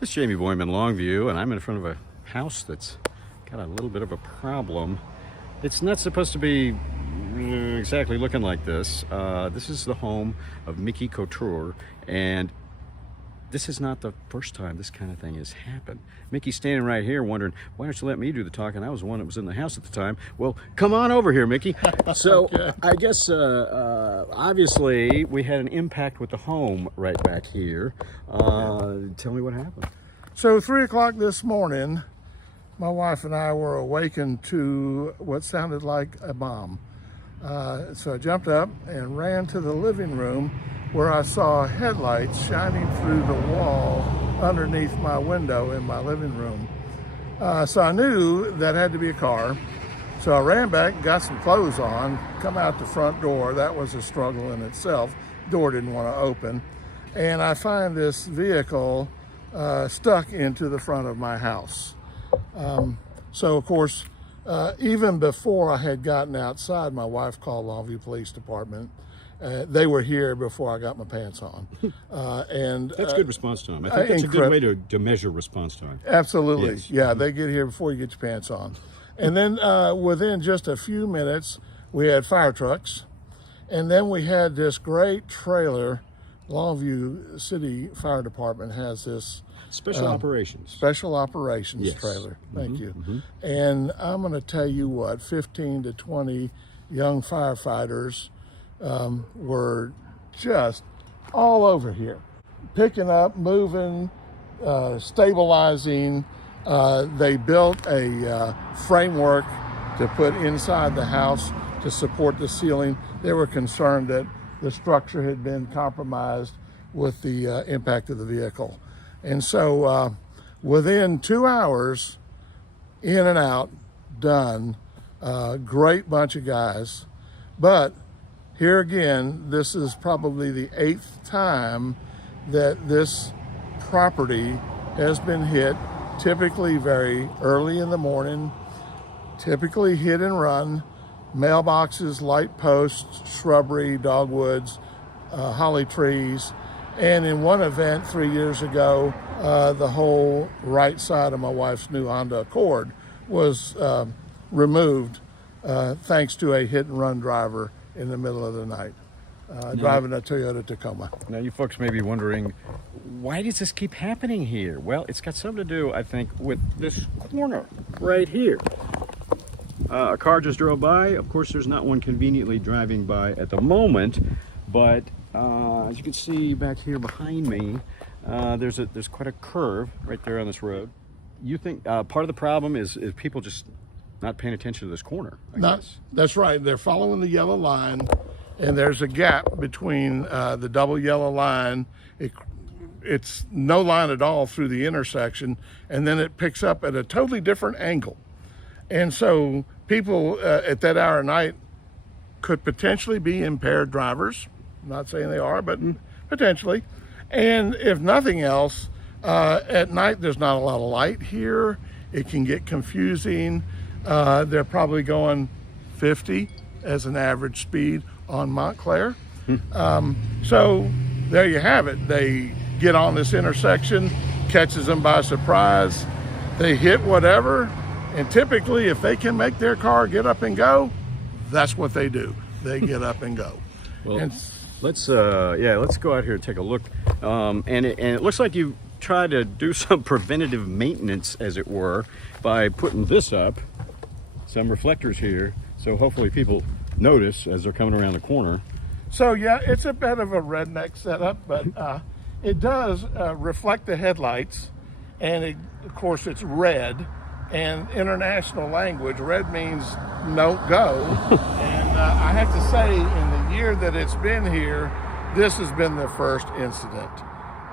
This is Jamie Boyman, Longview, and I'm in front of a house that's got a little bit of a problem. It's not supposed to be exactly looking like this. This is the home of Mickey Couture, and this is not the first time this kind of thing has happened. Mickey's standing right here wondering, why don't you let me do the talking? I was the one that was in the house at the time. Well, come on over here, Mickey. So Okay. I guess obviously we had an impact with the home right back here. Tell me what happened. So 3 o'clock this morning, my wife and I were awakened to what sounded like a bomb. So I jumped up and ran to the living room where I saw headlights shining through the wall underneath my window in my living room. So I knew that had to be a car. So I ran back, got some clothes on, come out the front door. That was a struggle in itself. Door didn't want to open. And I find this vehicle stuck into the front of my house. So of course, even before I had gotten outside, my wife called Longview Police Department. They were here before I got my pants on. And That's good response time. I think that's a good way to measure response time. Absolutely. Yes. Yeah, they get here before you get your pants on. And then within just a few minutes, we had fire trucks. And then we had this great trailer. Longview City Fire Department has this Special operations Yes. trailer. Thank Mm-hmm. you. And I'm going to tell you what, 15 to 20 young firefighters were just all over here, picking up, moving, stabilizing. They built a framework to put inside the house to support the ceiling. They were concerned that the structure had been compromised with the impact of the vehicle. And so within 2 hours, in and out, done, great bunch of guys. But here again, this is probably the 8th time that this property has been hit, typically very early in the morning, typically hit and run, mailboxes, light posts, shrubbery, dogwoods, holly trees. And in one event 3 years ago, the whole right side of my wife's new Honda Accord was removed thanks to a hit and run driver in the middle of the night, driving a Toyota Tacoma. Now, you folks may be wondering, why does this keep happening here? Well, it's got something to do, I think, with this corner right here. A car just drove by. Of course, there's not one conveniently driving by at the moment, but as you can see back here behind me, there's quite a curve right there on this road. You think part of the problem is people just not paying attention to this corner, I guess. That's right. They're following the yellow line, and there's a gap between the double yellow line. It's no line at all through the intersection, and then it picks up at a totally different angle. And so people at that hour of night could potentially be impaired drivers. I'm not saying they are, but potentially. And if nothing else, at night there's not a lot of light here. It can get confusing. They're probably going 50 as an average speed on Montclair. So there you have it. They get on this intersection, catches them by surprise. They hit whatever, and typically if they can make their car get up and go, that's what they do. They get up and go. Well, let's go out here and take a look. And it looks like you tried to do some preventative maintenance, as it were, by putting this up, some reflectors here, so hopefully people notice as they're coming around the corner. So yeah, it's a bit of a redneck setup, but it does reflect the headlights, and of course it's red. And international language, red means no go. And I have to say, in the year that it's been here, this has been the first incident.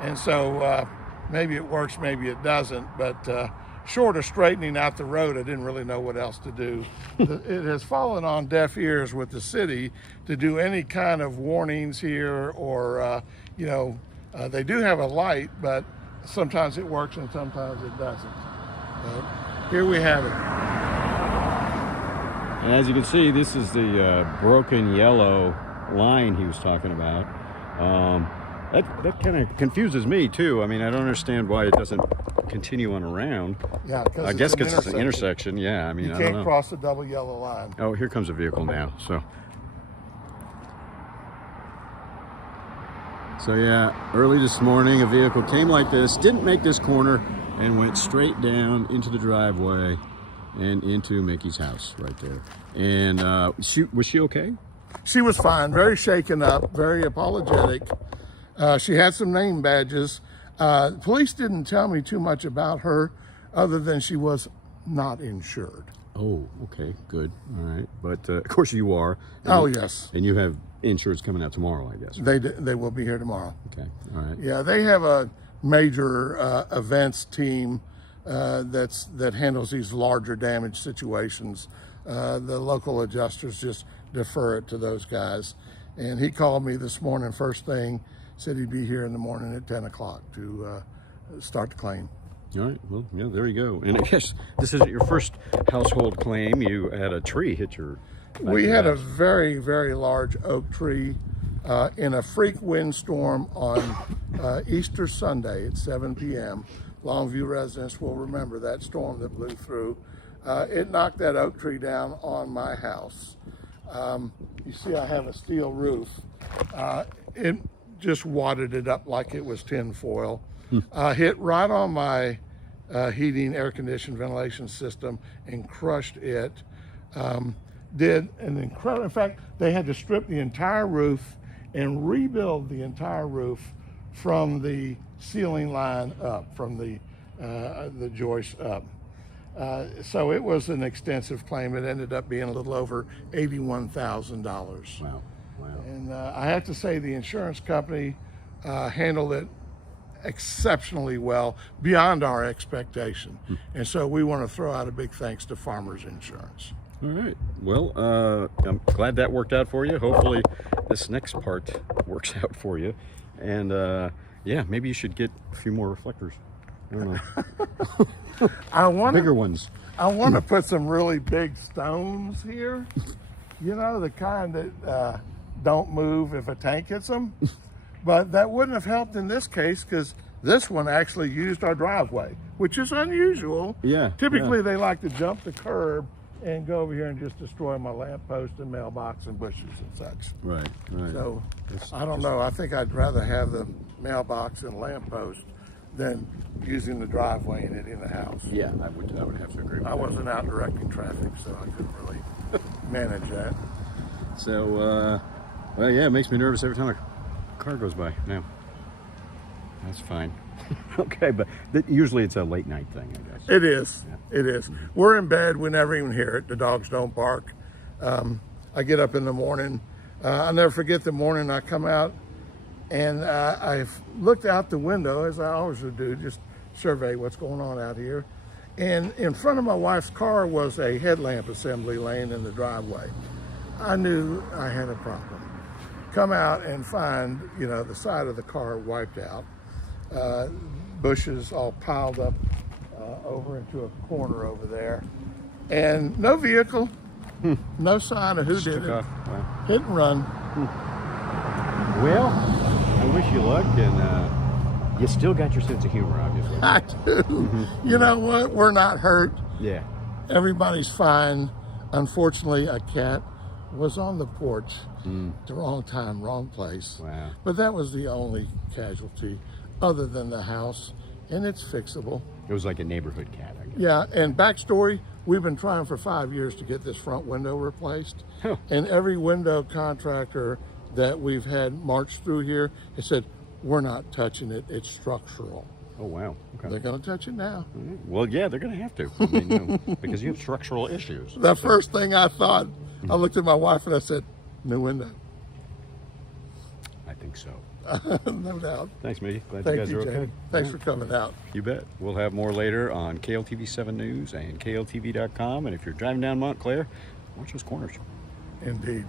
And so maybe it works, maybe it doesn't, but short of straightening out the road, I didn't really know what else to do. It has fallen on deaf ears with the city to do any kind of warnings here, or, they do have a light, but sometimes it works and sometimes it doesn't. But here we have it. And as you can see, this is the broken yellow line he was talking about. That kind of confuses me too. I mean, I don't understand why it doesn't continue on around. Yeah, I guess because it's an intersection. Yeah, I mean, You I don't know. can't cross the double yellow line. Oh, here comes a vehicle now. So yeah, early this morning, a vehicle came like this, didn't make this corner, and went straight down into the driveway and into Mickey's house right there. And was she okay? She was fine, very shaken up, very apologetic. She had some name badges. Police didn't tell me too much about her other than she was not insured. Oh, okay, good. All right. But of course you are. Oh, yes. And you have insurance coming out tomorrow, I guess. They will be here tomorrow. Okay, all right. Yeah, they have a major events team that handles these larger damage situations. The local adjusters just defer it to those guys. And he called me this morning first thing, said he'd be here in the morning at 10 o'clock to start the claim. All right, well, yeah, there you go. And I guess this isn't your first household claim. You had a tree hit your... We had a very, very large oak tree in a freak windstorm on Easter Sunday at 7 p.m. Longview residents will remember that storm that blew through. It knocked that oak tree down on my house. You see I have a steel roof. It just wadded it up like it was tin foil. Hit right on my heating, air conditioned ventilation system and crushed it. Did an incredible, in fact, they had to strip the entire roof and rebuild the entire roof from the ceiling line up, from the joist up. So it was an extensive claim. It ended up being a little over $81,000. Wow, wow. And I have to say the insurance company handled it exceptionally well, beyond our expectation. And so we want to throw out a big thanks to Farmers Insurance. All right. Well, I'm glad that worked out for you. Hopefully this next part works out for you. And yeah, maybe you should get a few more reflectors. I don't know. Bigger ones. I want to put some really big stones here. You know, the kind that don't move if a tank hits them. But that wouldn't have helped in this case because this one actually used our driveway, which is unusual. Yeah. Typically, yeah. they like to jump the curb and go over here and just destroy my lamppost and mailbox and bushes and such. Right, right. So, I don't know. I think I'd rather have the mailbox and lamppost than using the driveway and it in the house. Yeah, I would have to agree with I that. wasn't out directing traffic, so I couldn't really manage that. So, well, yeah, it makes me nervous every time a car goes by now. That's fine. Okay, but usually it's a late night thing, I guess. It is. Yeah. It is. We're in bed. We never even hear it. The dogs don't bark. I get up in the morning. I'll never forget the morning I come out and I've looked out the window, as I always would do, just survey what's going on out here. And in front of my wife's car was a headlamp assembly laying in the driveway. I knew I had a problem. Come out and find, you know, the side of the car wiped out. Bushes all piled up over into a corner over there. And no vehicle, no sign of who did it. Wow. Hit and run. Well, I wish you luck, and you still got your sense of humor, obviously. I do. You know what? We're not hurt. Yeah. Everybody's fine. Unfortunately, a cat was on the porch at the wrong time, wrong place. Wow. But that was the only casualty other than the house, and it's fixable. It was like a neighborhood cat, I guess. Yeah, and backstory, we've been trying for 5 years to get this front window replaced. Huh. And every window contractor that we've had march through here has said, we're not touching it, it's structural. Oh, wow. Okay. They're gonna touch it now. Well, yeah, they're going to have to. I mean, you know, because you have structural issues. The first thing I thought, I looked at my wife and I said, new window. I think so. No doubt. Thanks, Mickey. Glad Thank you guys you, are Jamie. okay. Thanks for coming out. You bet. We'll have more later on KLTV 7 News and KLTV.com. And if you're driving down Montclair, watch those corners. Indeed.